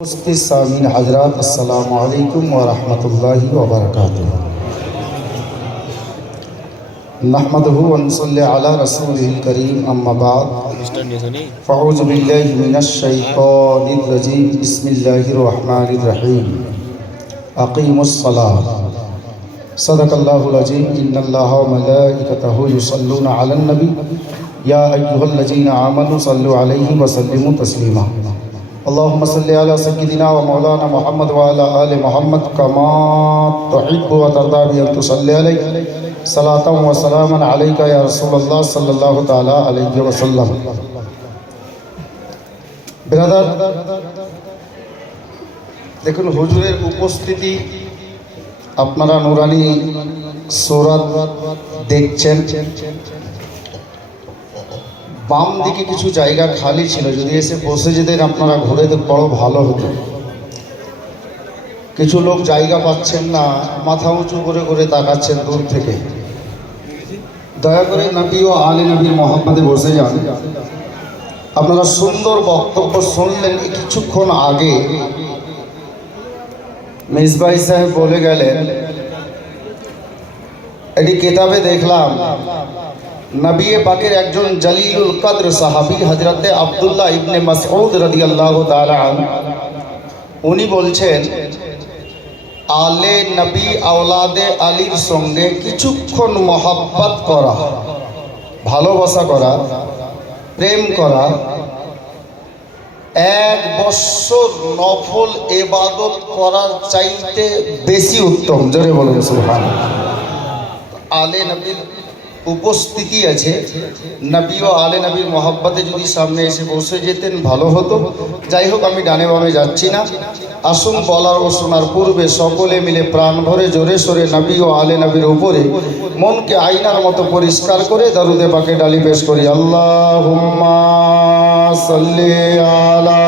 उपस्थित सामीन हजरात अस्सलामु अलैकुम व रहमतुल्लाहि व बरकातुहू। नहमदुहु व नसल्ली अला रसूलिहिल करीम अम्मा बाद फ़अऊज़ु बिल्लाहि मिनश शैतानिर रजीम बिस्मिल्लाहिर रहमानिर रहीम अक़ीमुस सलाह सदक़ल्लाहुल अज़ीम इन्नल्लाहा व मलाइकतहु युसल्लूना अलन नबी या अय्युहल्लज़ीना आमनु सल्लु अलैहि व सल्लिमू तस्लीमा अल्लाहुम्मा सल्लि अला सय्यिदिना व मौलाना मुहम्मद व अला आलि मुहम्मद कमा तुहिब्बु व तर्दा बि अन तुसल्लि अलैहि सलातन व सलामन अलैका या रसूलल्लाह सल्लल्लाहु ताला अलैहि वसल्लम। ब्रादार, দেখুন হুজুরের উপস্থিতি, আপনারা নুরানি সূরাত দেখছেন। বাম দিকে কিছু জায়গা খালি ছিল, যদি এসে বসে যেতেন আপনারা ঘুরে বড় ভালো হতো। কিছু লোক জায়গা পাচ্ছেন না, মাথা উঁচু করে করে তাকাচ্ছেন দূর থেকে। দয়া করে নবী ও আলে নবীর মহব্বতে বসে যান। আপনারা সুন্দর বক্তব্য শুনলেন। কিছুক্ষণ আগে মিসবাই সাহেব বলে গেলেন, একটি কিতাবে দেখলাম নবী পাকের একজন জলিলুল কদর সাহাবী হযরতে আব্দুল্লাহ ইবনে মাসউদ রাদিয়াল্লাহু তাআলা আনহু, উনি বলছেন আলে নবী আওলাদে আলীর সঙ্গে কিছুক্ষণ মহব্বত করা, ভালোবাসা করা, প্রেম করা 1 বছর নফল ইবাদত করার চাইতে বেশি উত্তম। জোরে বলুন সুবহানাল্লাহ। আলে নবীর উপস্থিতি আছে, নবী ও আলে নবীর মহব্বতে যদি সামনে এসে বসে যেতেন ভালো হতো। যাই হোক, আমি ডানে বামে যাচ্ছি না। আসুন বলার ও শোনার পূর্বে সকলে মিলে প্রাণ ভরে জোরে সোরে নবী ও আলে নবীর উপরে মনকে আয়নার মতো পরিষ্কার করে দরুদে পাকে ডালি পেশ করি। আল্লাহুম্মা সাল্লি আলা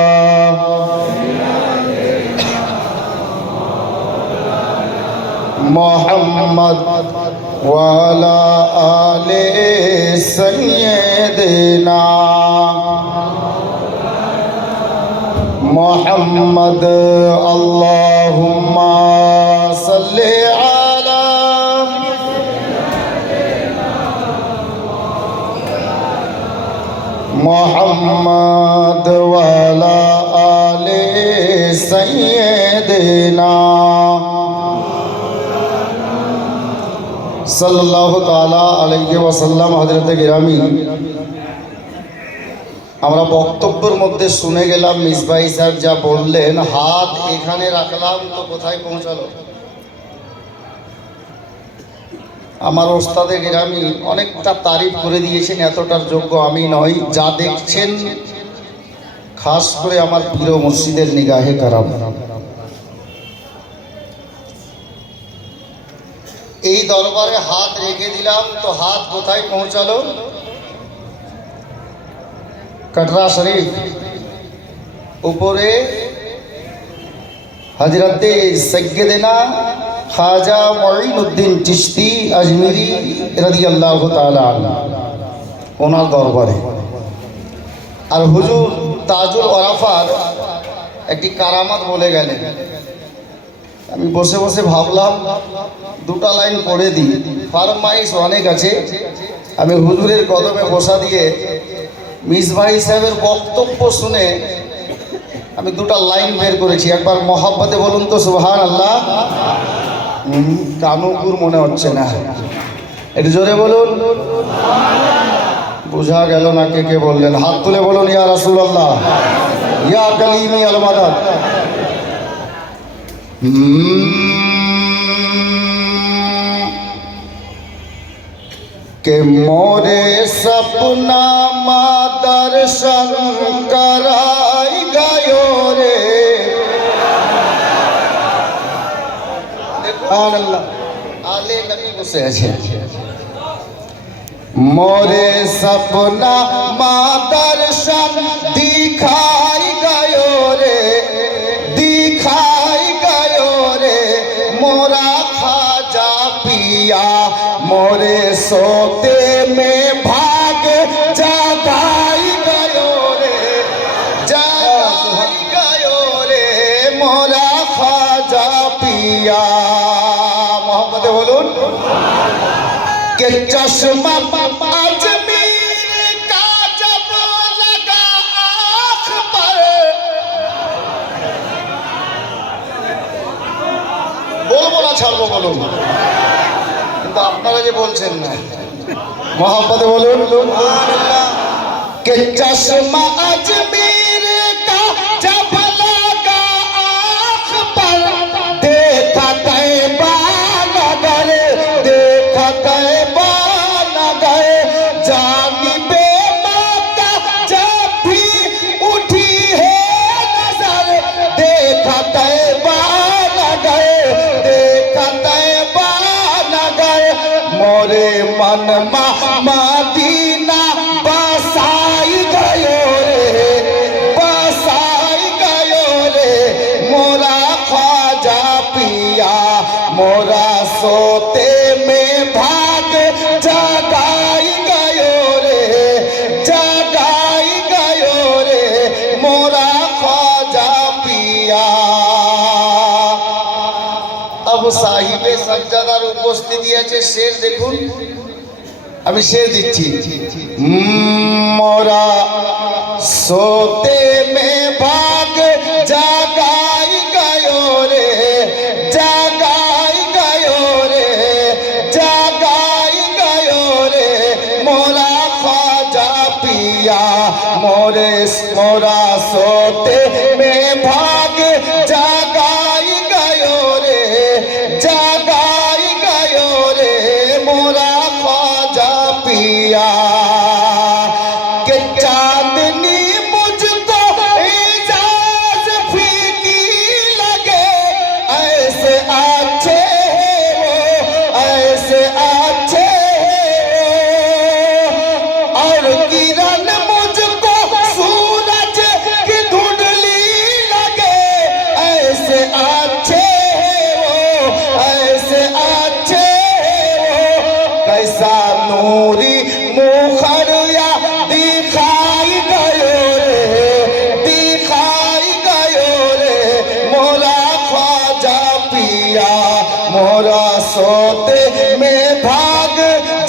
মুহাম্মদ ওয়া আলা আলি সাইয়্যিদিনা মুহাম্মদ। আল্লাহুম্মা সাল্লি আলা মুহাম্মদ ওয়া আলা আলি সাইয়্যিদিনা সাল্লাল্লাহু তাআলা আলাইহি ওয়াসাল্লাম। হযরতে গিরামি, আমরা বক্তব্যের মধ্যে শুনে গেলাম মিসবাই সাহেব যা বললেন, হাত এখানে রাখলাম তো কোথায় পৌঁছালো। আমার ওস্তাদে গিরামি অনেকটা তারিফ করে দিয়েছেন, এতটার যোগ্য আমি নই। যা দেখছেন খাস করে আমার প্রিয় মসজিদের নিগাহে কারাম। এই দরবারে হাত রেখে দিলাম তো হাত কোথায় পৌঁছালো? কটরা শরীফ। উপরে হযরতে সাইয়্যিদিনা খাজা মুঈনুদ্দিন চিশতি আজমিরি রাদিয়াল্লাহু তাআলা আনহু, ওনার দরবারে। আর হুজুর তাজুল ওরাফার একটি কারামাত বলে গেলেন। আমি বসে বসে ভাবলাম দুটা লাইন পড়ে দিই, ফরমাইশ অনেক আছে। আমি হুজুরের কদমে বসা দিয়ে মিসবাই সাহেবের বক্তব্য শুনে আমি দুটা লাইন বের করেছি। একবার মহব্বতে বলুন তো সুবহানাল্লাহ। কানুকুর মনে হচ্ছে না, একটু জোরে বলুন। বোঝা গেল না কে কে বললেন। হাত তুলে বলুন ইয়া রাসূলুল্লাহ, ইয়া কালিমি আল মাদাদ। के मोरे सपना मा दर्शन कराई गयो रे। सुबहानाल्लाह। आले नबी बसे আছে। मोरे सपना मा दर्शन दिखाई गयो रे, दिखाई गयो रे मोरा खाजा पिया। मोरे सोते में भाग जगाई गयो रे, जगाई गयो रे पिया मोहब्बते बोलून के चश्मा अजमीर का जब लगा आँख पर बोलबो ना ছাড়বো বলুন কিন্তু আপনারা যে বলছেন না मोहब्बते बोलून के चश्मा अजमीर का जब लगा आँख पर देखा तैबा नगर देखा तैबा नगर जानिबे मक्का जब भी उठी है नजर देखा तैबा नगर देखा तैबा नगर मोरे मन मदीना बसाई गयो रे मोरा ख्वाजा पिया मोरा सोते में भाग जगाई गयो रे मोरा ख्वाजा पिया। अब साहिबे सज्जादार उपस्थिति আছে শের দেখুন আমি শের দিচ্ছি मोरा सोते में भाग जगाई गयो रे मोरा ख्वाजा पिया मोरा सोते में भाग जगाई गयो रे मोरा ख्वाजा पिया के चांदनी मुझको इजाज फीकी लगे ऐसे अच्छे और किरण मुझको सूरज की धुंधली लगे ऐसे अच्छे कैसा नूरी मुखरिया दिखाई गयो रे मोरा ख्वाजा पिया मोरा सोते में भाग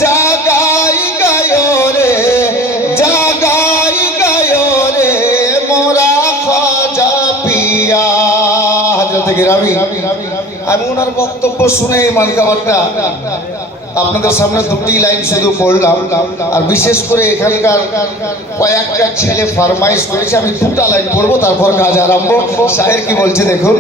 जगाई गयो रे मोरा ख्वाजा पिया। हजरत गिरामी আমি ওনার বক্তব্য শুনে এই মানকাবারটা আপনাদের সামনে দুটি লাইন শুধু পড়লাম আর বিশেষ করে এখানকার কয়েকটা ছেলে ফরমাইশ করেছে আমি দুটো লাইন পড়বো তারপর কাজ আরম্ভ। শায়ের কি বলছে দেখুন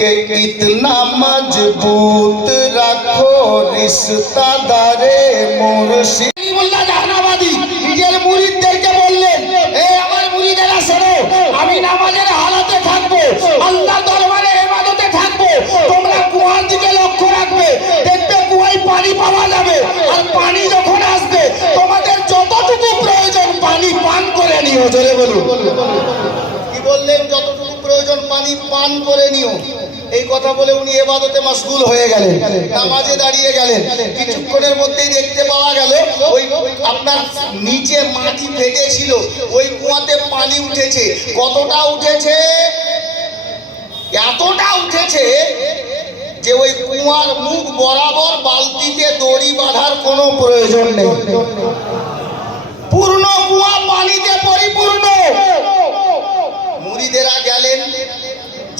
के इतना मजबूत रखो रिश्ता दारे मुर्शिद মোল্লা জাহানাবাদী নিজের মুরিদদেরকে বললেন এই আমার মুরিদেরা শোনো আমি নামাজের হালাতে থাকবো আল্লাহ দরবারে ইবাদতে থাকবো তোমরা কুয়ার দিকে লক্ষ্য রাখবে দেখবে কুয়ায় পানি পাওয়া যাবে আর পানি যখন আসবে তোমাদের যতটুকু প্রয়োজন পানি পান করে নিও জোরে বলুন কি বললেন যতটুকু প্রয়োজন পানি পান করে নিও এই কথা বলে উনি ইবাদতে মশগুল হয়ে গেলেন নামাজে দাঁড়িয়ে গেলেন কিছুক্ষণের মধ্যেই দেখতে পাওয়া গেল ওই আপনার নিচে মাটি ফেটে ছিল ওই কুয়াতে পানি উঠেছে কতটা উঠেছে এতটা উঠেছে যে ওই কুয়ার মুখ বরাবর বালতিতে দড়ি বাঁধার কোনো প্রয়োজন নেই পূর্ণ কুয়া পানিতে পরিপূর্ণ মুরিদেরা গেলেন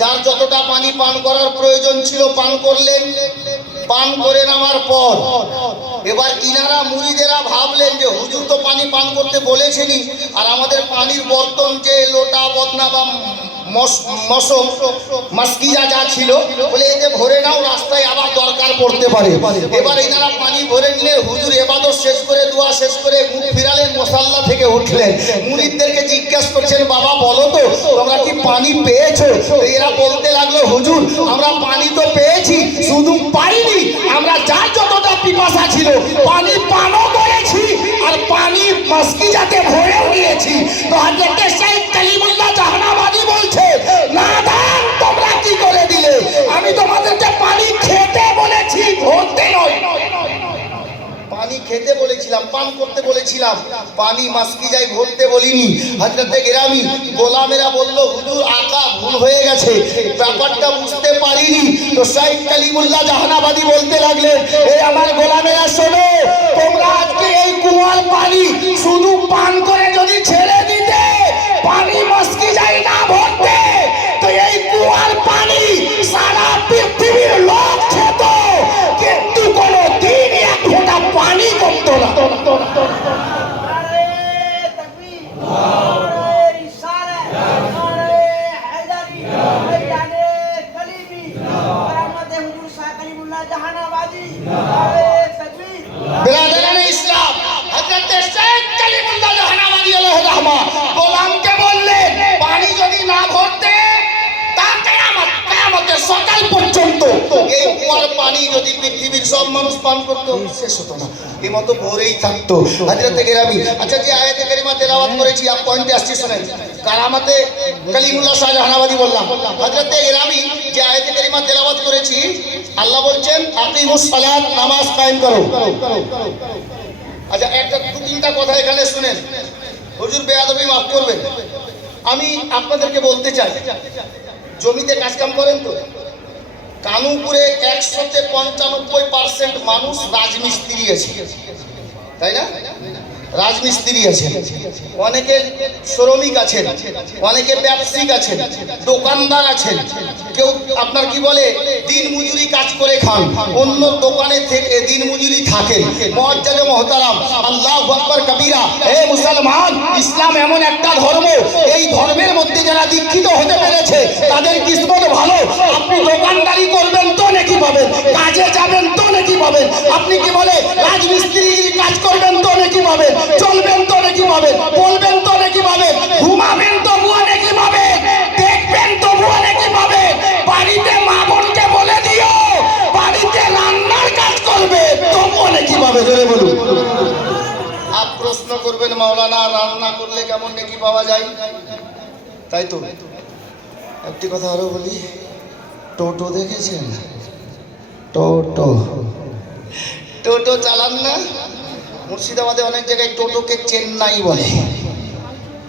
যার যতটা পানি পান করার প্রয়োজন ছিল পান করলেন পান করে নামার পর এবার ইনারা মুরিদেরা ভাবলেন যে হুজুর তো পানি পান করতে বলেছেনই আর আমাদের পানির বর্তন যে লোটা বদনা বা মশক মাস্কিয়া যা ছিল বলে এতে ভরে নাও রাস্তায় আবার দরকার পড়তে পারে এবার ইনারা পানি ভরে নিলে হুজুর ইবাদত শেষ করে দোয়া শেষ করে মুখ ফিরালেন মুসাল্লা থেকে উঠলেন মুরিদদেরকে জিজ্ঞাসা করছেন বাবা বলো তো তোমরা কি পানি পেয়েছো এরা বলতে লাগলো হুজুর আমরা পানি তো পেয়েছি শুধু পাইনি আমরা যার যতটা পিপাসা ছিল পানি পানও করেছি আর পানি মাস্কিয়াতে ভরেও নিয়েছি তো হযরত শাইখ কালিমুল্লাহ জাহানাবাদী বলছে না দান তোমরা কি করে দিলে আমি তোমাদেরকে পানি খেতে বলেছি ভরতে নয় পানি খেতে বলেছিলাম পান করতে বলেছিলাম, পানি মাস্কি যাই ভরতে বলিনি। হযরতে গেরামি গোলামেরা বলল হুজুর আকা ভুল হয়ে গেছে, ব্যাপারটা বুঝতে পারিনি। তো শাইখ কালিমুল্লাহ জাহানাবাদী বলতে লাগলেন, এই আমার গোলামেরা শোনো, তোমরা আজকে এই কুয়ার পানি শুধু পান করে যদি ছেড়ে দিতে, পানি মাস্কি যাই না ভরতে, তো এই কুয়ার পানি সারা পৃথিবীর লোক খেত, কিন্তু কোনো দিন এক ফোঁটা পানি কমতো না। বিরাদরানে ইসলাম, হযরত শেখ কালিমুল্লাহ জাহানাবাদী আলাইহির রাহমা গোলামকে বললেন, পানি যদি না ভরতে তা কিয়ামতের সকাল পর্যন্ত এই কুয়ার পানি যদি পৃথিবীর সব মানুষ পান করত, শেষ হতো না, এই মতো ভরেই থাকতো। হযরত গেরামি, আচ্ছা যে আয়াতে কারিমা তেলাওয়াত করেছি, আপ পয়েন্টে আসছি শুনেন। কারামাতে কালিমুল্লাহ শাহ জাহানাবাদী বললাম, হযরত গেরামি যে আয়াতে কারিমা তেলাওয়াত করেছি, আল্লাহ বলছেন আকিমুস সালাত, নামাজ কায়েম করো। আচ্ছা একটা দু তিনটা কথা এখানে শুনেন, হুজুর বেয়াদবি মাফ করবেন। আমি আপনাদেরকে বলতে চাই, জমিতে কাজ কাম করেন তো, কানুপুরে 195% মানুষ রাজমিস্ত্রি আছে, তাই না? রাজমিস্ত্রি আছেন, অনেকে শ্রমিক আছেন, অনেকে ব্যবসায়িক আছেন, দোকানদার আছেন, কেউ আপনার কি বলে দিন মজুরি কাজ করে খান, অন্য দোকানে থেকে দিন মজুরি থাকেন। মুআজ্জাজ মুহতারাম, আল্লাহু আকবার কবীরা। হে মুসলমান, ইসলাম এমন একটা ধর্ম, এই ধর্মের মধ্যে যারা দীক্ষিত হতে পেরেছে তাদের কিসমত ভালো। আপনি দোকানদারি করবেন তো নাকি পাবেন, কাজে যাবেন তো নাকি পাবেন, আপনি কি বলে রাজমিস্ত্রি কাজ করবেন তো নাকি পাবেন, চলবেন তো নাকি পাবেন, বলবেন তো নাকি পাবেন, ঘুমাবেন তো বুয়া নাকি পাবেন, দেখবেন তো বুয়া নাকি পাবেন। বাড়িতে মা বোনকে বলে দিও বাড়িতে রান্নার কাজ করবে, তবুও নাকি পাবে। জোরে বলুন। আপ প্রশ্ন করবেন, মাওলানা রান্না করলে কেমন নাকি পাওয়া যায়? তাই তো একটি কথা আরো বলি, টোটো দেখেছেন? টোটো টোটো চালান না? মুর্শিদাবাদে অনেক জায়গায় টোটোকে চেন্নাই বলে।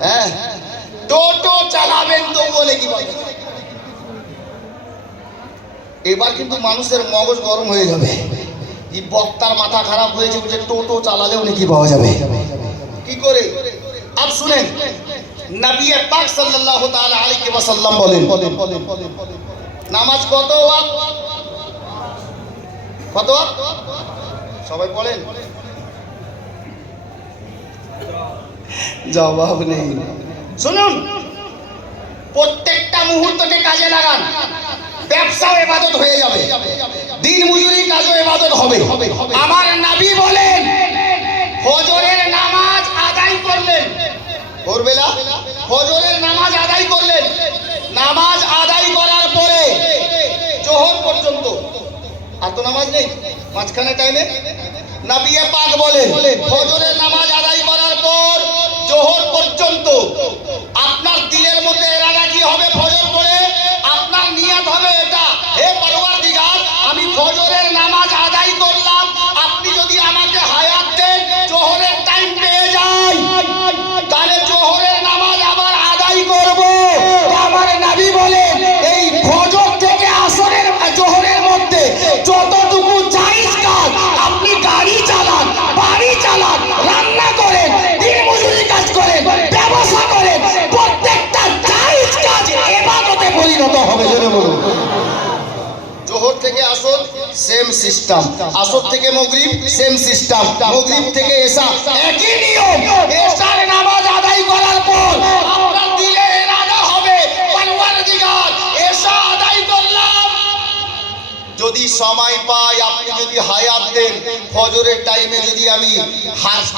হ্যাঁ, টোটো চালাবেন তো বলে কি বলে। এবার কিন্তু মানুষের মগজ গরম হয়ে যাবে, এই বক্তার মাথা খারাপ হয়েছে যে টোটো চালালেও নাকি পাওয়া যাবে। কি করে? আপ শুনেন, নবী পাক সাল্লাল্লাহু তাআলা আলাইহি ওয়াসাল্লাম বলেন, নামাজ কত ওয়াক্ত? কত ওয়াক্ত? সবাই বলেন, জবাব নেই। শুনুন, প্রত্যেকটা মুহূর্তকে কাজে লাগান। ব্যবসাও ইবাদত হয়ে যাবে, দিন মজুরি কাজও ইবাদত হবে। আমার নবী বলেন, ফজরের নামাজ আদায় করলেন, ভোরবেলা ফজরের নামাজ আদায় করলেন, নামাজ আদায় করার পরে জোহর পর্যন্ত আর তো নামাজ নেই, মাঝখানে টাইমে নবী পাক বলেন, ফজরের নামাজ আদায় করার পর জোহর পর্যন্ত আপনার দিলের মধ্যে ইরাদা কি হবে? ফজর পড়ে আপনার নিয়ত হবে এটা, হে পরওয়ারদিগার, আমি ফজরের নামাজ আদায় করলাম, আপনি যদি আমাকে হায়াত দেন, জোহরের টাইম পেয়ে যাই, তাহলে জোহরের নামাজ আবার আদায় করব। আমার নবী বলেন, এই ফজর থেকে আসরের জোহরের মধ্যে যতটুকু জায়েজ কাজ, আপনি গাড়ি চালান, বাড়ি চালান, রান্না করেন, দিন মজুরি কাজ করেন, ব্যবসা করেন, প্রত্যেকটা জায়েজ কাজ ইবাদতে পরিণত হবে। জোরে বলুন। জোহর থেকে আসর সেম সিস্টেম, আসর থেকে মাগরিব সেম সিস্টেম, মাগরিব থেকে এশা একই নিয়ম। এশার নামাজ আদায় করার পর আপনার দিলে ইরাদা হবে, পরওয়ারদিগার এশা আদায় করলাম, যদি সময় পাই, আপনি যদি হায়াত দেন, ফজরের টাইমে যদি আমি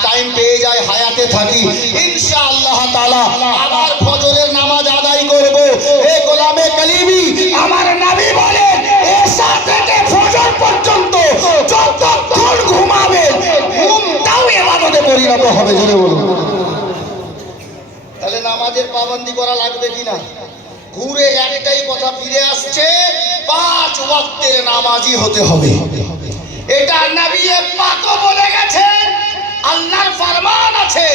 টাইম পেয়ে যাই, হায়াতে থাকি, ইনশাআল্লাহ তাআলা আবার ফজরের নামাজ আদায় করব। হে গোলামে কালিমি, আমার নবী বলেন, এশা থেকে ফজর পর্যন্ত যতক্ষণ ঘুমাবেন, ঘুমটাও ইবাদতে পরিণত হবে। জোরে বলুন। তাহলে নামাজের পাবন্দি করা লাগবে কিনা? ঘুরে একটাই কথা ফিরে আসছে, 5 ওয়াক্তের নামাজি হতে হবে। এটা নবী পাকও বলে গেছেন, আল্লাহর ফরমান আছে,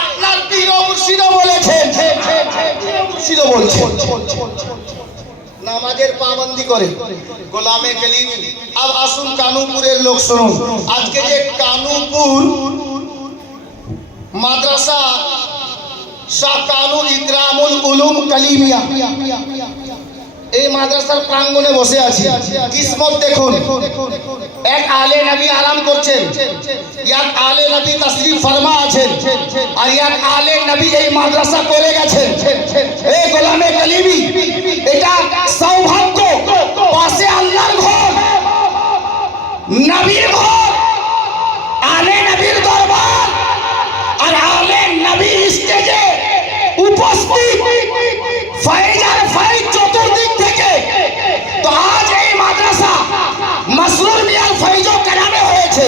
আপনার পীর ও মুর্শিদও বলেছেন, মুর্শিদও বলছেন নামাজের পাবন্দি করে গোলামে কালিম। আর আসুন কানুপুরের লোক শুনুন, আজকে যে কানুপুর মাদ্রাসা শাহ কানু ইকরামুল উলুম কালিমিয়া, এই মাদ্রাসার প্রাঙ্গণে বসে আছি। কিসমত দেখুন, এক আলে নবী আরাম করছেন, এক আলে নবী তাশরীফ ফরমা আছেন, আর এক আলে নবী এই মাদ্রাসা করে গেছেন। এই গোলামে কালিমি, এটা সৌভাগ্য। পাশে আল্লাহর ঘর, নবীর ঘর, আলে নবীর দরবার, আর আলে নবীর স্টেজে উপস্থিত ফয়েজ আর ফয়েজ চতুর্দিক থেকে। তো আজ এই মাদ্রাসা মাসরুর মিয়ার ফয়েজও কালামে হয়েছে,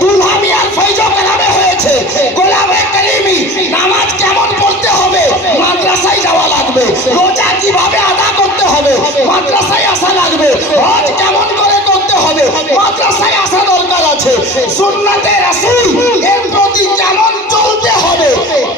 দুলহা মিয়ার ফয়েজও কালামে হয়েছে। গোলামে কালিমি, নামাজ কেমন পড়তে হবে মাদ্রাসায় যাওয়া লাগবে, রোজা কিভাবে আদা করতে হবে মাদ্রাসায় আসা লাগবে, হজ কেমন করে করতে হবে মাদ্রাসায় আসা দরকার আছে, সুন্নাতে রাসূল এর প্রতি কেমন চলতে হবে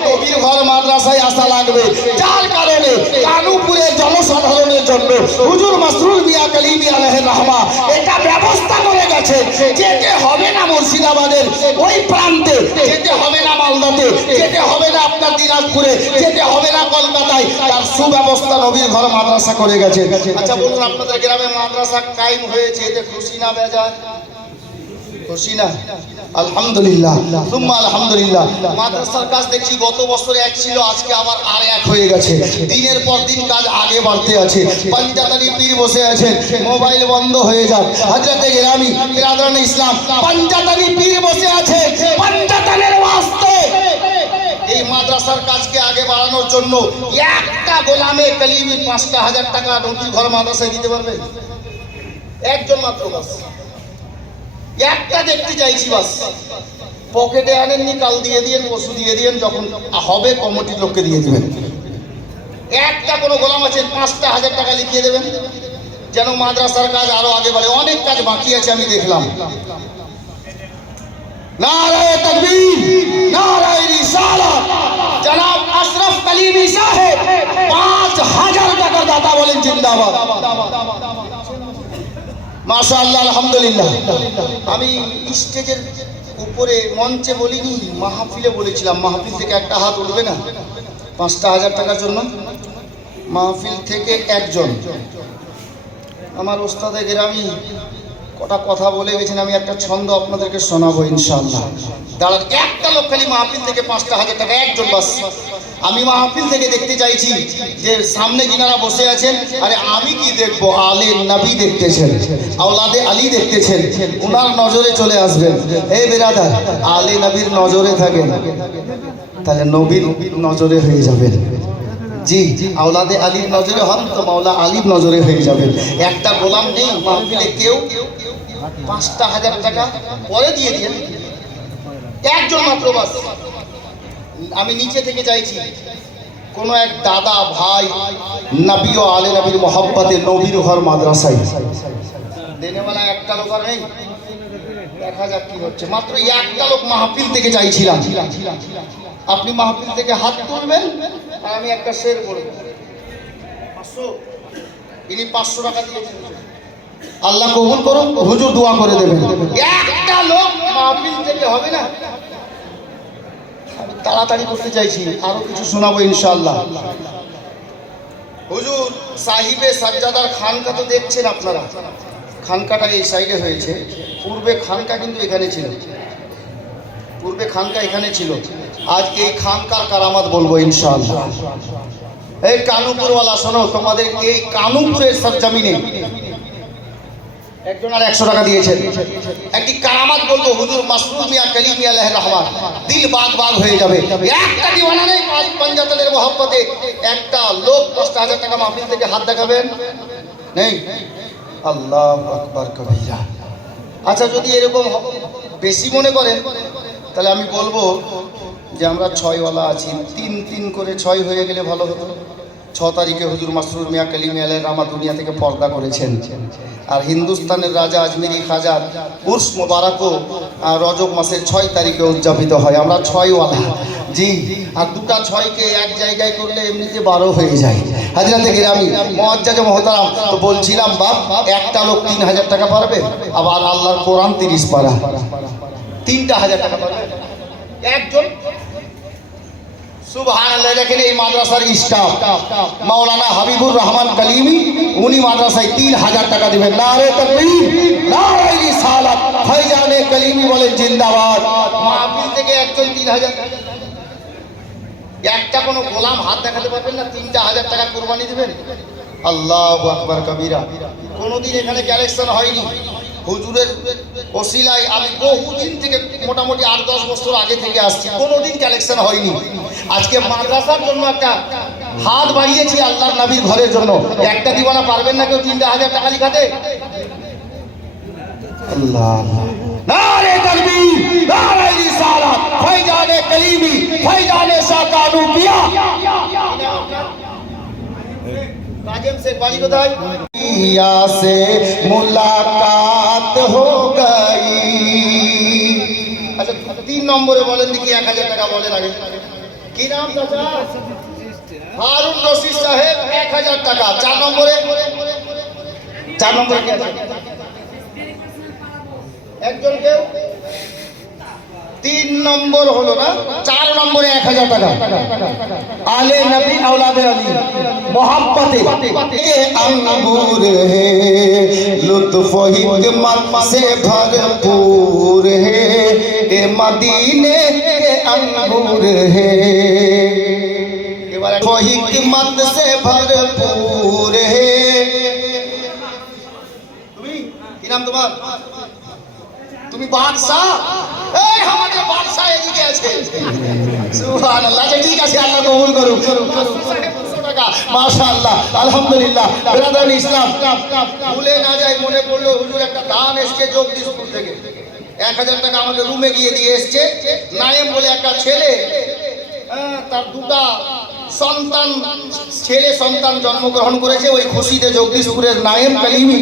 নবীর ঘর মাদ্রাসায় আসা লাগবে। যার কারণে কানুপুরের জনসাধারণের জন্য হুজুর মাসরুর মিয়া কালিমি আলাইহির রাহমা এটা ব্যবস্থা করে গেছে। যেতে হবে না মুর্শিদাবাদের ওই প্রান্তে, যেতে হবে না মালদাতে, যেতে হবে না আপনার দিনাজপুরে, যেতে হবে না কলকাতায়, তার সুব্যবস্থা নবীর ঘর মাদ্রাসা করে গেছে। আচ্ছা বলুন, আপনাদের গ্রামে মাদ্রাসা কায়েম হয়েছে, এতে খুশি না বেজার? খুশি না? আলহামদুলিল্লাহ, সুম্মা আলহামদুলিল্লাহ। মাদ্রাসার কাজ দেখছি গত বছর এক ছিল, আজকে আবার আর এক হয়ে গেছে। দিনের পর দিন কাজ আগে বাড়তে আছে। পাঞ্জাতানি পীর বসে আছেন, মোবাইল বন্ধ হয়ে যাক। হযরতে গেরামি বিরাদরান ইসলাম পাঞ্জাতানি পীর বসে আছে, পাঞ্জাতানের ওয়াস্তে এই মাদ্রাসার কাজকে আগে বাড়ানোর জন্য একটা গোলামে কালিমি ৫,০০০ টাকা নবীর ঘর মাদ্রাসায় দিতে পারবে? একজন মাত্র, বাস একটা দেখতে চাইছি, বাস। পকেটে আনেননি, কাল দিয়ে দিয়েন, পশু দিয়ে দিয়েন, যখন হবে কমিটির লোককে দিয়ে দিবেন। একটা কোনো গোলাম আছেন ৫,০০০ টাকা লিখিয়ে দেবেন, যেন মাদ্রাসার কাজ আরো আগে বাড়ে। অনেক কাজ বাকি আছে, আমি দেখলাম। নারায়ে তাকবীর, নারায়ে রিসালাত। জনাব আশরাফ কালিমি সাহেব ৫,০০০ টাকার দাতা বলেন জিন্দাবাদ। মাশাআল্লাহ, আলহামদুলিল্লাহ। আমি স্টেজের উপরে মঞ্চে বলিনি, মাহফিলে বলেছিলাম। মাহফিল থেকে একটা হাত উঠবে না ৫,০০০ টাকার জন্য? মাহফিল থেকে একজন, আমার ওস্তাদে গেরামি কটা কথা বলে গেছেন, আমি একটা ছন্দ আপনাদেরকে শোনাবো ইনশাআল্লাহ। দাঁড়ান, একটা লোক খালি মাহফিল থেকে ৫,০০০ টাকা, একজন বাস। আমি মাহফিল থেকে দেখতে চাইছি যে সামনে যিনারা বসে আছেন, আরে আমি কি দেখবো? আলে নবী দেখতেছেন, আওলাদে আলী দেখতেছেন, ওনার নজরে চলে আসবেন। এই বিরাদার, আলে নবীর নজরে থাকেন, তাহলে নবীর নজরে হয়ে যাবেন। জি, আওলাদে আলীর নজরে হন তো মাওলা আলীর নজরে হয়ে যাবেন। একটা গোলাম নেই মাহফিলে, কেউ ৫,০০০ টাকা পরে দিয়ে দিন, একজন মাত্র, বাস। আমি নিচে থেকে চাইছি কোন এক দাদা ভাই নবী ও আলে নবীর মহব্বতে নবীর ঘর মাদ্রাসায় দেনেওয়ালা একটা লোক আর নেই। দেখা যাক কি হচ্ছে। মাত্র একটা লোক মাহফিল থেকে চাইছিলাম। আপনি মাহফিল থেকে হাত তুলবেন আর আমি একটা শের বলবো। 500, ইনি 500 টাকা দিয়েছেন, আল্লাহ কবুল করুন, হুজুর দোয়া করে দেবেন। একটা লোক মাহফিল থেকে হবে না? আমি তাড়াতাড়ি করতে চাইছি, আরো কিছু শোনাবো ইনশাআল্লাহ। হুজুর সাহিবে সাজ্জাদার খানকা তো দেখছেন আপনারা, খানকাটা এই সাইডে হয়েছে। পূর্বে খানকা কিন্তু এখানে ছিল, পূর্বে খানকা এখানে ছিল। আজ এই খানকার কারামাত বলবো ইনশাআল্লাহ। এই কানুপুরওয়ালা শোনো, তোমাদের এই কানুপুরের সরজমিনে একজন আর 100 টাকা দিয়েছেন। একটি কারামাত বলবো, হুজুর মাসরুর মিয়া কালিমি আলাইহির রহমান, দিল বাগ বাগ হয়ে যাবে। একটা দিওয়ানা নেই পাঞ্জাতনের মহব্বতে, একটা লোক ৫,০০০ টাকা মাহফিল থেকে হাত দেখাবেন নেই? আল্লাহু আকবার কবীরা। আচ্ছা, যদি এরকম বেশি মনে করেন তাহলে আমি বলবো যে আমরা 6ওয়ালা আছি, 3 করে 6 হয়ে গেলে ভালো হতো। 6 তারিখে হুজুর মাসরুর মিয়া কালিমি আলাইহির রহমত দুনিয়া থেকে পর্দা করেছেন। আর হিন্দুস্তানের রাজা আজমিরি খাজার উর্স মোবারকও রজব মাসের 6 তারিখে উদযাপিত হয়। আমরা 6 ওয়ালা জি, আর দুটা 6কে এক জায়গায় করলে এমনিতে 12 হয়ে যায়। হাজরাতে গিরামি মুআজ্জাজ মুহতারাম, তো বলছিলাম বাপ, একটা লোক 3000 টাকা পারবে, আবার আল্লাহর কোরআন 30 পারা, 3000 টাকা পারবে একজন। সুবহানাল্লাহ। দেখেন এই মাদ্রাসার স্টাফ মাওলানা হাবিবুর রহমান কালিমি, উনি মাদ্রাসায় 3000 টাকা দিবেন। নারে তাকবীর, নারে রিসালাত, ফয়জানে কালিমি বলেন জিন্দাবাদ। মাহফিল থেকে একজন 3000, একটা কোনো গোলাম হাত দেখাতে পারবেন না, 3000 টাকা কুরবানি দিবেন। আল্লাহু আকবার কবীরা। কোনোদিন এখানে কালেকশন হয়নি হুজুরের ওসিলায়। আমি বহুদিন থেকে, মোটামুটি 8-10 বছর আগে থেকে আসছি, কোনোদিন কালেকশন হয়নি। আজকে মাদ্রাসার জন্য একটা হাত বাড়িয়েছি আল্লাহর নবীর ঘরের জন্য। একটা দিওয়ানা পারবেন না কেউ 3000 টাকা লিখাতে? আল্লাহ, নারে তাকবীর, নারে রিসালাত, ফয়জানে কালিমি, ফয়জানে শাকানু পিয়া। काजिम से बाड़ी बताई या से मुलाकात हो गई। अच्छा 3 নম্বরে বলেন দেখি 1000 টাকা বলেন আগে। কি নাম চাচা? হারুন রশিদ সাহেব, 1000 টাকা। 4 নম্বরে, 4 নম্বরে কি আছে? একজন কেউ 3 নম্বর হলো না, 4 নম্বরে 1000 টাকা। आले नबी औलाद अली मोहब्बते ये अंगूर है, लुत्फ हिकमत से भरपूर है, ये मदीने के अंगूर है, लुत्फ हिकमत से भरपूर है। তুমি কি নাম তোমার? তুমি বাদশাহ? এই আমাদের বাদশাহ এদিকে আছে। সুবহানাল্লাহ। ঠিক আছে, আল্লাহ কবুল করুক। 200 টাকা, মাশাআল্লাহ, আলহামদুলিল্লাহ। ব্রাদার ইসলাম, ভুলে না যাই, মনে পড়লো হুজুর একটা দান এসছে জগদীশপুর থেকে, 1000 টাকা আমাদের রুমে গিয়ে দিয়ে এসছে। নায়েম বলে একটা ছেলে, তার দুটা সন্তান, ছেলে সন্তান জন্মগ্রহণ করেছে। ওই খুশিতে জগদীশপুরের নায়েম কালিমি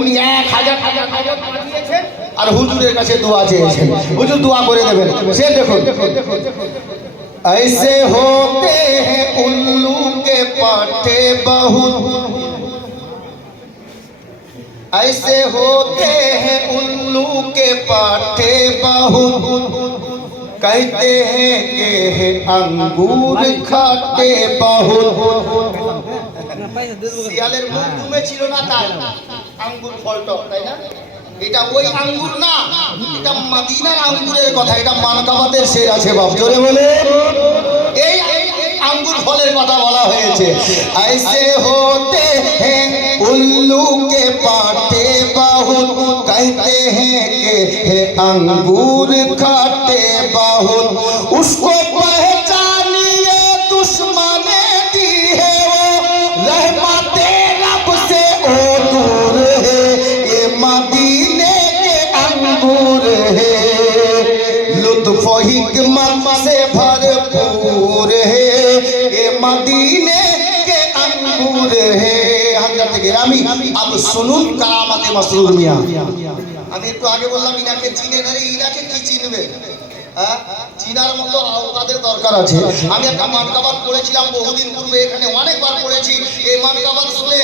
উনি 1000 টাকা নগদ পাঠিয়েছেন আর হুজুরের কাছে দোয়া চেয়েছেন। হুজুর দোয়া করে দেবেন। সে দেখুন, ऐसे होते हैं उल्लू के पाठे बहुत, ऐसे होते हैं उल्लू के पाठे बहुत, कहते हैं कि है अंगूर खाते बहुत। শিয়ালের মুখ ঘুমে ছিল না, তাই আঙ্গুর ফলটা, তাই না? এটা ওই আঙ্গুর না, এটা মদিনার আঙ্গুরের কথা। এটা মানকাবাতের শের আছে বাপ, জোরে বলে। এই আঙ্গুর ফলের কথা বলা হয়েছে। ऐसे होते हैं उल्लू के पाटे बहुत, कहते हैं कि है अंगूर खाते बहुत, उसको पहचानिए दुश्मने दी है वो, रहमते रब से ओ दूर है, ये मदीने के अंगूर है, लुत्फ हिकमत से भरपूर है, ये मदीने के अंगूर है। हजरत गिरामी, अब सुनुन करामते मसरूर मियां। আমি একটু আগে বললাম ইনাকে চিনে না, ইনাকে কি চিনবে? চিনার মতো তাদের দরকার আছে। আমি একটা মানকাবাত পড়েছিলাম বহুদিন পূর্বে, এখানে অনেকবার পড়েছি। এই মানকাবাত শুনে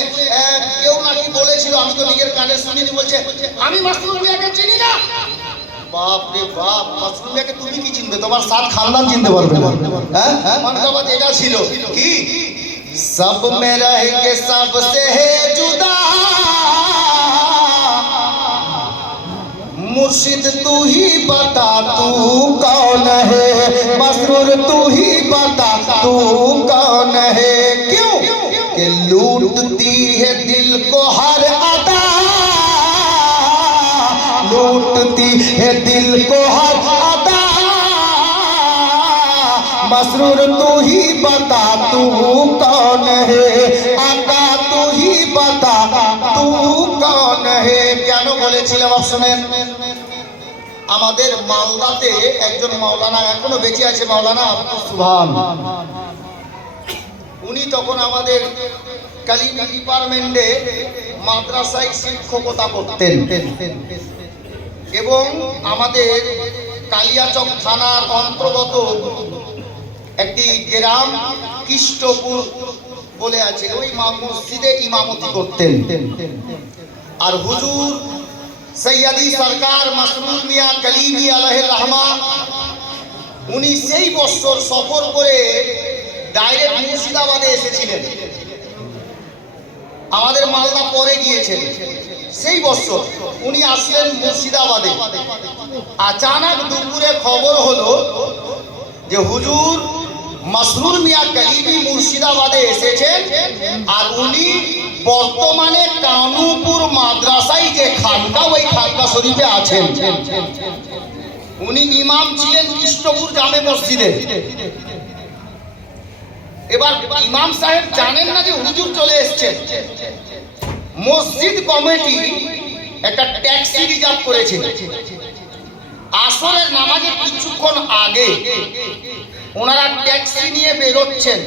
কেউ নাকি বলেছিল, আমি তো নিজের কানে শুনিনি, বলছে আমি মাসরুর মিয়াকে চিনি না। বাপ রে বাপ, মাসরুর মিয়াকে তুমি কি চিনবে? তোমার 7 খানদান চিনতে পারবে না। মানকাবাত এটা ছিল কি, सब में रह के सबसे है जुदा, मुर्शिद तू ही बता तू कौन है, मसरूर तू ही बता तू कौन है, क्यों कि लूटती है दिल को हर अदा, लूटती है दिल को हर अदा, मसरूर तू ही बता तू कौन है, आका तू ही बता तू कौन है। কেন বলেছিলাম শুনেন, আমাদের মালদাতে একজন মাওলানা এখনো বেঁচে আছে, মাওলানা আব্দুল সুবহান। উনি তখন আমাদের কালিমা ডিপার্টমেন্টে মাদ্রাসায় শিক্ষকতা করতেন এবং আমাদের কালিয়াচক থানার অন্তর্গত একটি গ্রাম কৃষ্টপুর বলে আছে, ওই মসজিদে ইমামতি করতেন। আর হুজুর সৈয়দি সরকার মাসরুর মিয়া কালিমি আলাইহির রহমা উনি সেই বছর সফর করে ডাইরেক্ট মুর্শিদাবাদে এসেছিলেন। আমাদের মালদা পরে গিয়েছেন। সেই বছর উনি আসলেন মুর্শিদাবাদে। আচানক দুপুরে খবর হলো যে হুজুর মাসরুর মিয়া কালিমি মুর্শিদাবাদে এসেছেন আর উনি বর্তমানে কানুপুর মাদ্রাসায় যে খানকা, ওই খানকা শরীফে আছেন। উনি ইমাম ছিলেন কৃষ্ণপুর জামে মসজিদে। এবার ইমাম সাহেব জানেন না যে হুজুর চলে এসেছেন। মসজিদ কমিটি একটা ট্যাক্সি রিজার্ভ করেছে। আসরের নামাজের কিছুক্ষণ আগে ওনারা ট্যাক্সি নিয়ে বেরোচ্ছেন।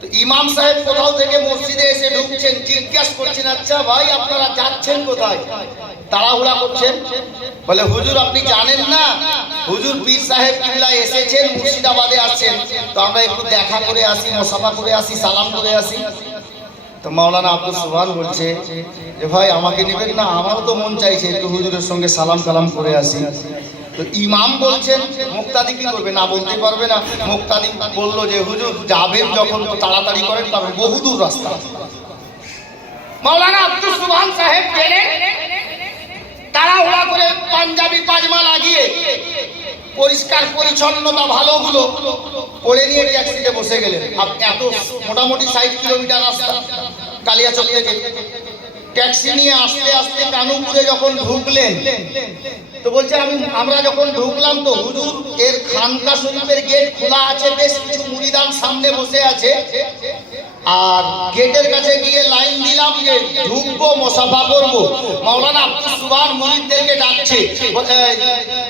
তো ইমাম সাহেব কোথাও থেকে মসজিদে এসে ঢুকছেন, জিজ্ঞাসা করছেন, আচ্ছা ভাই আপনারা যাচ্ছেন কোথায়? তাড়াহুড়া করছেন। বলে হুজুর আপনি জানেন না, হুজুর পীর সাহেব কিবলা এসেছেন, মুর্শিদাবাদে আসছেন, তো আমরা একটু দেখা করে আসি, মুসাফা করে আসি, সালাম করে আসি। তো মাওলানা আব্দুল সুবহান বলছে যে ভাই আমাকে নেবেন না, আমারও তো মন চাইছে একটু হুজুরের সঙ্গে সালাম কালাম করে আসি। তো ইমাম বলছেন মুক্তাদি কি করবে, না বলতে পারবে না। মুক্তাদি বললো যে হুজুর যাবেন যখন তো তাড়াতাড়ি করেন, কারণ বহুদূর রাস্তা। মাওলানা আব্দুল সুবহান সাহেব গেলেন, তাড়াহুড়া করে পাঞ্জাবি পাজমা লাগিয়ে পরিষ্কার পরিচ্ছন্নতা ভালোগুলো পরে নিয়ে ট্যাক্সিতে বসে গেলেন। এত মোটামুটি 60 কিলোমিটার রাস্তা কালিয়াচক থেকে। ট্যাক্সি নিয়ে আস্তে আস্তে কানুপুরে যখন ঢুকলেন তো বলছে আমরা যখন ঢুকলাম তো হুজুর এর খানকা শরীফের গেট খোলা আছে, বেশ কিছু মুরিদান সামনে বসে আছে। আর গেটের কাছে গিয়ে লাইন দিলাম যে ঢুকবো, মুসাফা করবো। মাওলানা আব্দুল সুবহান মুরিদদেরকে ডাকছে,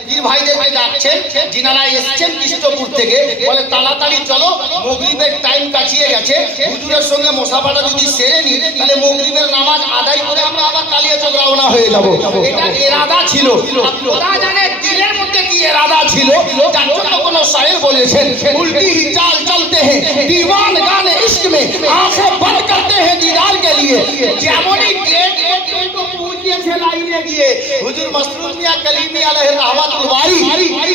পীর ভাইদেরকে ডাকছেন, যিনারা এসেছেন কৃষ্ণপুর থেকে। বলে তাড়াতাড়ি চলো, মাগরিবের টাইম কাছিয়ে গেছে, হুজুরের সঙ্গে মুসাফাটা যদি সেরে নি তাহলে মাগরিবের নামাজ আদায় করে আমরা আবার কালিয়াচক রওনা হয়ে যাব। এটা ইরাদা ছিল। আপনারা জানেন দিলের মধ্যে কি ইরাদা ছিল, যার জন্য কোন শায়ের বলেছেন উল্টি হি চাল চলতে हैं दीवान गाने इश्क में आंखें बंद करते हैं दीदार के लिए। যেমনই গেট তো পৌঁছেছে লাইনে গিয়ে হুজুর মাসরুর মিয়া কালিমি আলাইহির রহমাতুল বারি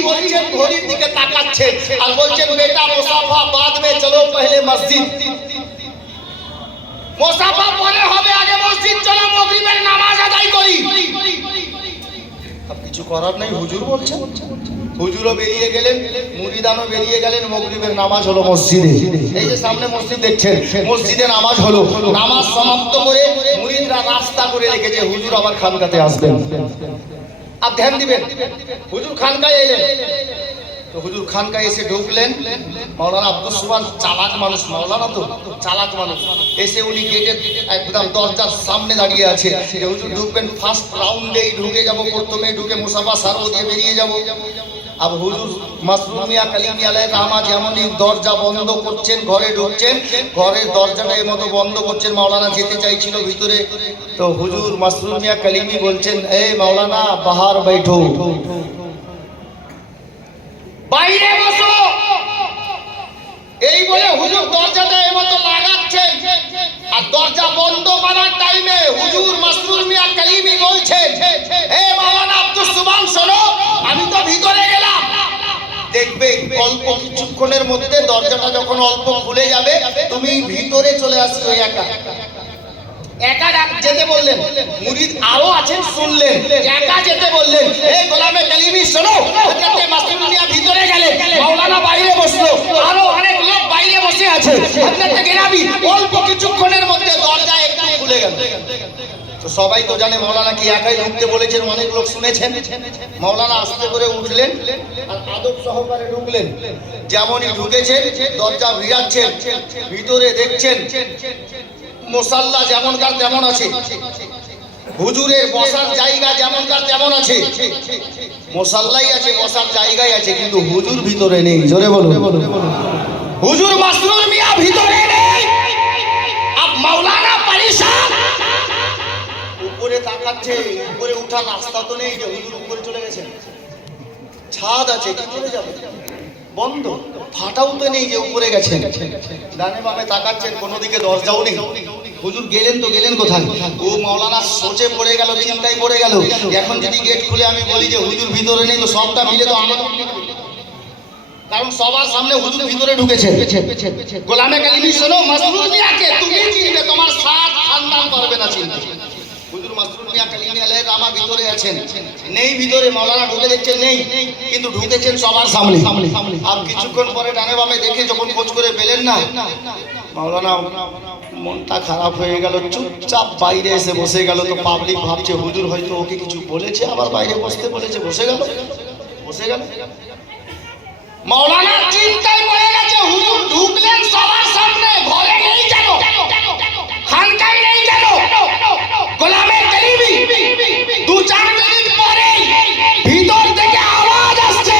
বলছেন, ঘড়ির দিকে তাকাচ্ছেন আর বলছেন বেটা মুসাফা বাদ में চলো पहले মসজিদ। মুসাফা পরে হবে, আগে মসজিদ চলো, মাগরিবের নামাজ আদায় করি। কিছু করার নাই, হুজুর বলছেন। হুজুরও বেরিয়ে গেলেন, মুরিদানও বেরিয়ে গেলেন। মাগরিবের নামাজ হলো মসজিদে। এই যে সামনে মসজিদ দেখছেন, মসজিদে নামাজ হলো। নামাজ সমাপ্ত করে মুরিদরা রাস্তা করে রেখেছে হুজুর আবার খানকাতে আসবেন। আর ধ্যান দিবেন, হুজুর খানকায় এলেন। তো হুজুর খানকায় এসে ঢুকলেন। মাওলানা আব্দুল সুবহান চালাক মানুষ, মাওলানা তো চালাক মানুষ। এসে উনি গেটের একদম দরজার সামনে দাঁড়িয়ে আছে যে হুজুর ঢুকবেন, ফার্স্ট রাউন্ডেই ঢুকে যাব, প্রথমে ঢুকে মুসাফা সারো দিয়ে বেরিয়ে যাব। আর হুজুর মাসরুর মিয়া কালিমি আলাইহির রহমা যেমনই দরজা বন্ধ করছেন, ঘরে ঢুকছেন, ঘরের দরজাটা এর মতো বন্ধ করছেন। মাওলানা যেতে চাইছিল ভিতরে, তো হুজুর মাসরুর মিয়া কালিমি বলছেন, এই মাওলানা বাহার बैठो, বাইরে বসো। এই বলে হুজুর দরজাটা এর মতো লাগাচ্ছেন। আর দরজা বন্ধ করার টাইমে হুজুর মাসরুর মিয়া কালিমি বলছেন, এই মাওলানা আব্দুল সুবহান শোনো, আমি তো ভিতরে গেলাম। দেখবে অল্প কিছুক্ষণের মধ্যে দরজাটা যখন অল্প খুলে যাবে তুমি ভিতরে চলে আসবে। একা একা যেতে বললেন, মুরিদ আরো আছেন শুনলেন, একা যেতে বললেন। এই গোলামে কালিমি শোনো, হযরত মাসরুর মিয়া ভিতরে গেলেন, মাওলানা বাইরে বসলো, আরো অনেক লোক বাইরে বসে আছে। হযরত গেরাবি অল্প কিছুক্ষণের মধ্যে দরজা একটু খুলে গেল। তো সবাই তো জানে মাওলানা কি একাই ঢুকতে বলেছেন, অনেক লোক শুনেছেন। মাওলানা আস্তে করে উঠলেন আর আদব সহকারে ঢুকলেন। যেমনই ঢুকেছেন দরজা ভিড়াচ্ছেন, ভিতরে দেখছেন মুসাল্লা যেমনকার তেমন আছে, হুজুরের বসার জায়গা যেমনকার তেমন আছে। মুসাল্লাই আছে, বসার জায়গায় আছে, কিন্তু হুজুর ভিতরে নেই। জোরে বলুন। হুজুর মাসরুর মিয়া ভিতরে নেই, আব মাওলানা পরেশান। উপরে তাকাচ্ছে, উপরে উঠার রাস্তা তো নেই, যে হুজুর উপরে চলে গেছেন। ছাদ আছে, কি চলে যাবে? বন্ধ, ফাটাও তো নেই যে উপরে গেছেন। ডানে বামে তাকাচ্ছেন, কোনো দিকে দরজাও নেই। হুজুর গেলেন তো গেলেন কোথায়? ও মাওলানা সোচে পড়ে গেল, চিন্তায় পড়ে গেল। এখন যদি গেট খুলে আমি বলি যে হুজুর ভিতরে নেই, তো সবটা মিলে তো আমার, কারণ সবার সামনে হুজুর ভিতরে ঢুকেছে। গোলামে কালিমি শোনো, মাসরুর মিয়াকে তুমি চিনবে, তোমার সাথ খানদান করবে না চিনবে। হুজুর মাসরুর মিয়া কালিমি আলাইহিস সালাম ভিতরে আছেন, নেই ভিতরে। মাওলানা ঢুকে দেখছেন নেই, কিন্তু ঢুকেছেন সবার সামনে। আর কিছুক্ষণ পরে ডানে বামে দেখে যখন খোঁজ করে পেলেন না, মাওলানা মনটা খারাপ হয়ে গেল, চুপচাপ বাইরে এসে বসে গেল। তো পাবলিক ভাবছে হুজুর হয়তো ওকে কিছু বলেছে, আবার বাইরে বসতে বলেছে, বসে গেল। মাওলানা চিন্তায় পড়ে গেছে, হুজুর ঢুকলেন সবার সামনে, ঘরে নেই কেন, খানকায় নেই কেন? গোলামে কালিমি 2-4 মিনিট পরে ভিতর থেকে আওয়াজ আসছে,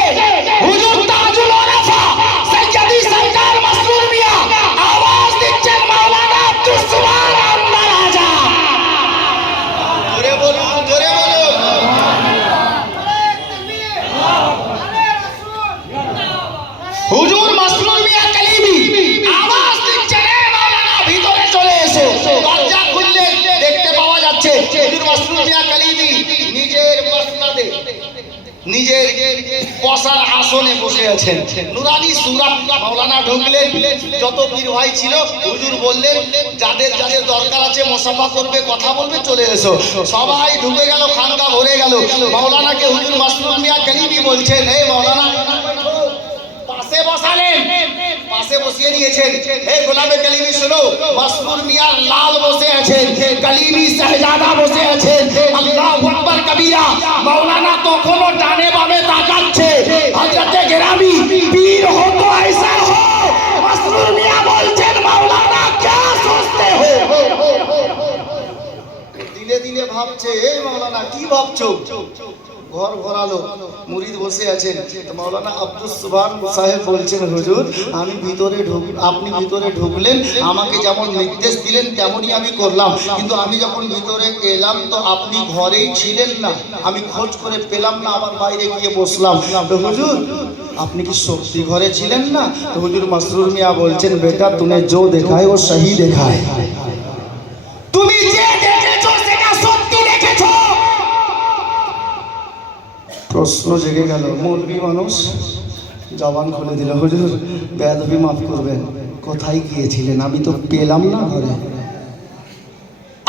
হুজুর তাজুল ওরাফা সৈয়দি সরকার মাসরুর মিয়া আওয়াজ দিচ্ছেন, মাওলানা আব্দুস সুবহান আল্লাহ রাজা। জোরে বলুন, জোরে বলুন। হুজুর মাসরুর মিয়া কালিমি আওয়াজ দিচ্ছেন, এ মাওলানা ভিতরে চলে এসো। দরজা খুললে দেখতে পাওয়া যাচ্ছে হুজুর মাসরুর মিয়া কালিমি নিজের মসনদে, নিজের বসার আসনে বসে আছেন। নুরানি সূরা। মাওলানা ঢুকলেন, যত পীর ভাই ছিল হুজুর বললেন যাদের যাদের দরকার আছে মুসাফা করবে, কথা বলবে, চলে এসো। সবাই ঢুকে গেল, খানকা ভরে গেল। মাওলানাকে হুজুর মাসরুর মিয়া কালিমি বলছেন, হে মাওলানা, পাশে বসালেন, পাশে বসিয়ে নিয়েছেন। হে গোলামে কালিমি শোনো, মাসরুর মিয়া লাল বসে আছেন, কালিমি শাহজাদা বসে আছেন। আল্লাহু আকবার কবীরা। মাওলানা তখনও ডানে বামে তাকাচ্ছে। হযরতে গেরামি পীর হো তো ऐसा हो। মাসরুর মিয়া বলছেন, মাওলানা क्या सोचते हो? দিলে দিলে ভাবছে, এই মাওলানা কি ভাবছো? ঘর ঘোরালো, মুরিদ বসে আছেন। মাওলানা আব্দুস সুবহান সাহেব বলছেন, হুজুর আমি ভিতরে আপনি ভিতরে ঢুকলেন, আমাকে যেমন নির্দেশ দিলেন তেমনই আমি করলাম, কিন্তু আমি যখন ভিতরে এলাম তো আপনি ঘরেই ছিলেন না, আমি খোঁজ করে পেলাম না, আবার বাইরে গিয়ে বসলাম। তো হুজুর আপনি কি সত্যি ঘরে ছিলেন না? তো হুজুর মাসরুর মিয়া বলছেন, বেটা তুনে जो देखा है वो सही देखा है। তুমি যে দেখেছো সেটা সত্যি দেখেছো। প্রশ্ন জেগে গেল, মৌলবি মানুষ জবান খুলে দিল, হুজুর বেয়াদবি মাফ করবেন, কোথায় গিয়েছিলেন? আমি তো পেলাম না ঘরে।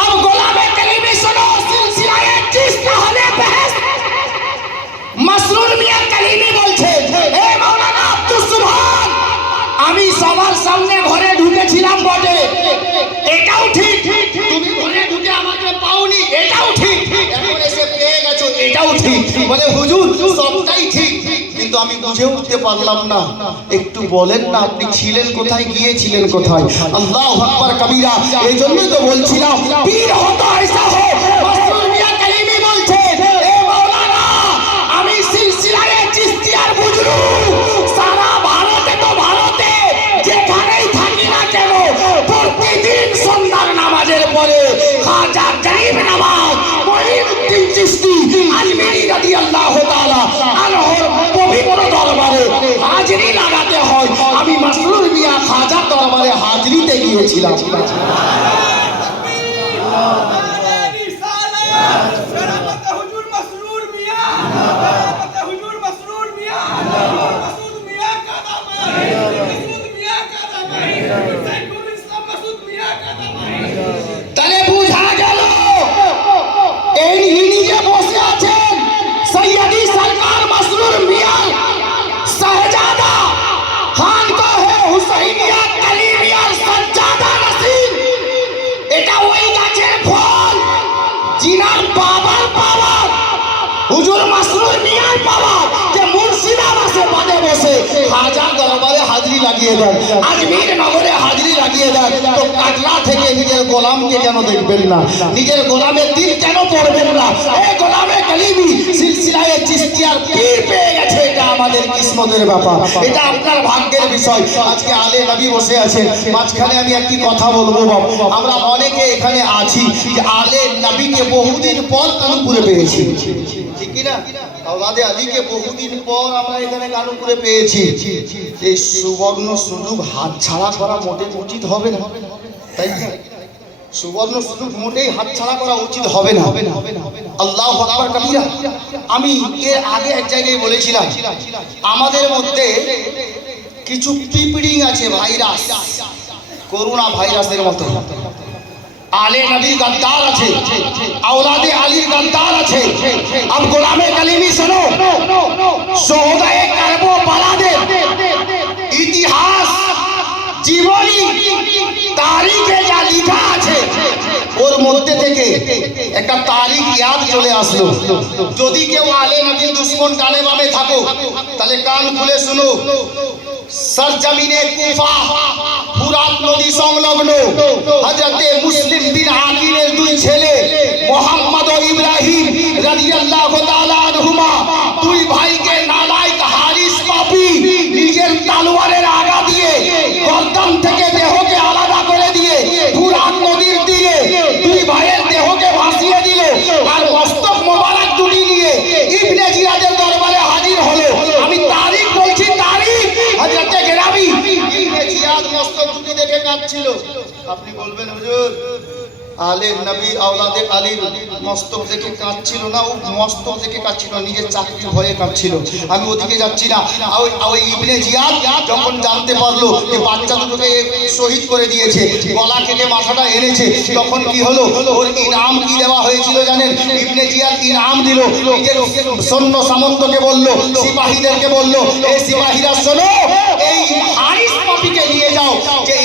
अब গোলামে কালিমি শোনো, সিলসিলায়ে চিস্তা হলে বহস। মাসরুর মিয়া কালিমি বলছে, হে মাওলানা আব্দুস সুবহান, আমি সবার সামনে ঘরে ঢুকেছিলাম বটে, এটাও ঠিক। তুমি ঘরে ঢুকে আমাকে পাওনি, এটাও ঠিক। এখন এসে পেয়ে গেছো, এটাও ঠিক। বলে হুজুর সবটাই ঠিক, কিন্তু আমি বুঝে উঠতে পারলাম না, একটু বলেন না আপনি ছিলেন কোথায়, গিয়েছিলেন কোথায়? আল্লাহু আকবার কবীরা। এই জন্যই তো বলছিলাম পীর হতো ऐसा हो। মাসরুর মিয়া কালিমি বলছে, এ মাওলানা আমি সিলসিলায়ে চিশতিয়ার বুজরু, সারা ভারতে তো ভারতে যেখানেই থাকি না কেন প্রতিদিন সন্ধ্যার নামাজের পরে খাজা গরিব নওয়াজ মঈনুদ্দিন চিশতি আজমিরি রাদিয়াল্লাহু তাআলা আনহুর পবিত্র দরবারে হাজিরি লাগাতে হয়। আমি মাসরুর মিয়া খাজা দরবারে হাজিরিতে গিয়েছিলাম। তাহলে বুঝা গেল এই নিজে বসে আছেন সৈয়দি সরকার মাসরুর মিয়া শাহজাদা খান কো হে হুসাইনিয়া কালিমিয়া সজ্জাদা নসিব। এটা ওই গাছের ফল জিনার বাবার পাওয়া, হুজুর মাসরুর মিয়ার পাওয়া, যে মুর্শিদাবাদে পদে বসে হাজার দরবারে হাজিরি লাগিয়ে দেন, আজমির নগরে হাজিরি লাগিয়ে দেন। যাক, তো কাটরা থেকে নিজের গোলামকে কেন দেখবেন না? নিজের গোলামের দিন কেন পড়বেন না? এই গোলামে কালিমি সিলসিলায়ে চিশতিয়ার পীর পেয়ে গেছে, এটা আমাদের কিসমতের ব্যাপার, এটা আপনার ভাগ্যের বিষয়। আজকে আলে নবী বসে আছেন, মাঝখানে আমি একটি কথা বলবো বাবা, আমরা অনেকে এখানে আছি যে আলে নবীকে বহুদিন পর কানুপুরে পেয়েছি, ঠিক কি না? আওলাদে আলীকে বহুদিন পর আমরা এখানে কানুপুরে পেয়েছি। এই সুবর্ণ সুযোগ হাতছাড়া করা মোটেই উচিত হবে না, তাই না? সুবর্ণ সুযোগ মোটেই হাতছাড়া করা উচিত হবে না। আল্লাহু আকবার কাবীরা। আমি এর আগে এক জায়গায় বলেছিলাম, আমাদের মধ্যে কিছু পিপিড়িং আছে, ভাইরাস, করোনা ভাইরাসের মতো। আলে নবীর গদ্দার আছে, আওলাদে আলীর গদ্দার আছে। अब গোলামে কালিমি শোনো, শোহদায়ে কারবালাদের ইতিহাস, জীবনী, তারিখে যা লেখা আছে ওর মধ্যে থেকে একটা তারিখ ইয়াদ চলে আসলো। যদি কেউ আলে নবীর দুশমন ডানে বামে থাকো তাহলে কান খুলে শুনো। सरजमीने कुफा ফুরাত নদী সংলগ্ন হযরতে মুসলিম বিন আকিলের দুই ছেলে মুহাম্মদ ও ইব্রাহিম রাদিয়াল্লাহু তাআলা আনহুমা, দুই ভাইকে নালায়েক হারিস পাপী নিজের তলোয়ারের আগা দিয়ে গর্দন থেকে দেহকে আলাদা করে দিয়ে ফুরাত নদীর তীরে দুই ভাইয়ের দেহকে ভাসিয়ে দিল, আর মস্তক মোবারক দুটি নিয়ে ইবনে জিয়াদের দরবারে হাজির হলো। আমি তারিখ বলছি, তারিখ। হযরতে গেরাবি ইবনে জিয়াদ মস্তক দুটি দেখে কাঁদছিল। আপনি বলবেন হুজুর আলে নবী আওলাদে আলীর মস্তক দেখে কাঁদছিল না, ও মস্তক দেখে কাঁদছিল, নিজের চাকরির ভয়ে কাঁদছিল। আমি ওদিকে যাচ্ছি না। ওই ইবনে জিয়াদ যখন জানতে পারলো যে বাচ্চা দুটোকে শহীদ করে দিয়েছে, গলা কেটে মাথাটা এনেছে, তখন কি হলো, ওর ইনাম কি দেওয়া হয়েছিল জানেন? ইবনে জিয়াদ ইনাম দিল, নিজের সৈন্য সামন্তকে বলল, সিপাহীদেরকে বলল, এই সিপাহীরা শোনো, এই হারিস পাপীকে নিয়ে যাও, যে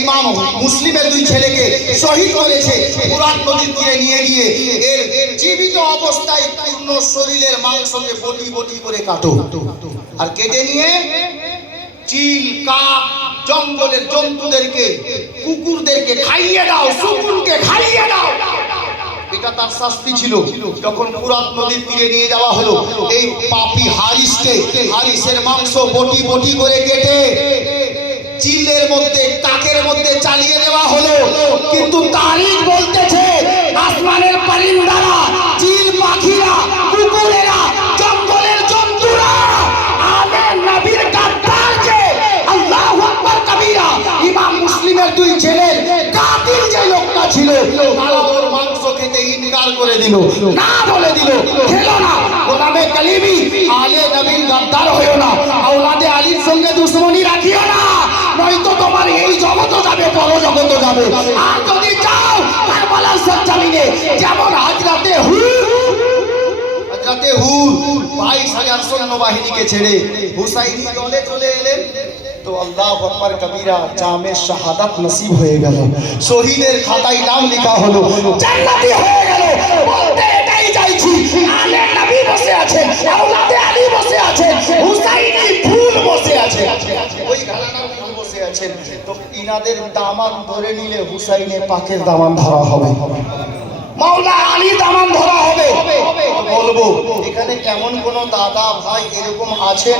ইমাম মুসলিমের দুই ছেলেকে শহীদ করেছে, ফুরাত নদীর তীরে নিয়ে গিয়ে এর জীবিত অবস্থায় পূর্ণ শরীরের মাংসকে বটি বটি করে কাটো, আর কেটে নিয়ে চিল, কাক, জঙ্গলের জন্তুদেরকে, কুকুরদেরকে খাইয়ে দাও, শকুনকে খাইয়ে দাও। এটা তার শাস্তি ছিল। যখন ফুরাত নদীর তীরে নিয়ে যাওয়া হলো, এই পাপী হারিসকে, হারিসের মাংস বটি বটি করে কেটে চিলের মধ্যে, কাকের মধ্যে চালিয়ে দেওয়া হলো। কিন্তু তারিখ বলতেছে আসমানের পরিন্দারা, চিল পাখিরা, কুকুরেরা, জঙ্গলের জন্তুরা আলে নবীর গাদ্দারকে, আল্লাহু আকবার কবীরা, ইমাম মুসলিমের দুই ছেলে কাতিল যে লোকটা ছিল, তারা ওর মাংস খেতে ইনকার করে দিল, না বলে দিল, খেলো না। গোলামে কালিমি আলে নবীর গাদ্দার হয়ো না, আওলাদে আলীর সঙ্গে দুশমনি রাখিও না, নয়তো তোমার এই জগৎ যাবে, পর জগৎ যাবে। আর যদি চাও কারবালার সরজমিনে যেমন হযরতে হুর 22,000 সৈন্যবাহিনীকে ছেড়ে হুসাইনি দলে চলে এলেন, তো আল্লাহু আকবার কবীরা, জামে শাহাদাত নসিব হয়ে গেল, শহীদের খাতায় নাম লেখা হলো, জান্নাতি হয়ে গেল। বলতে এটাই চাইছি, আলে নবী বসে আছেন, আওলাদে আলী বসে আছেন, হুসাইনি ফুল বসে আছে, ওই ঘরানার ফুল বসে আছেন, তো ইনাদের দামান ধরে নিলে হুসাইনে পাকের দামান ধরা হবে, মাওলা আলী দামান ধরা হবে। বলবো এখানে কেমন কোন দাদা ভাই এরকম আছেন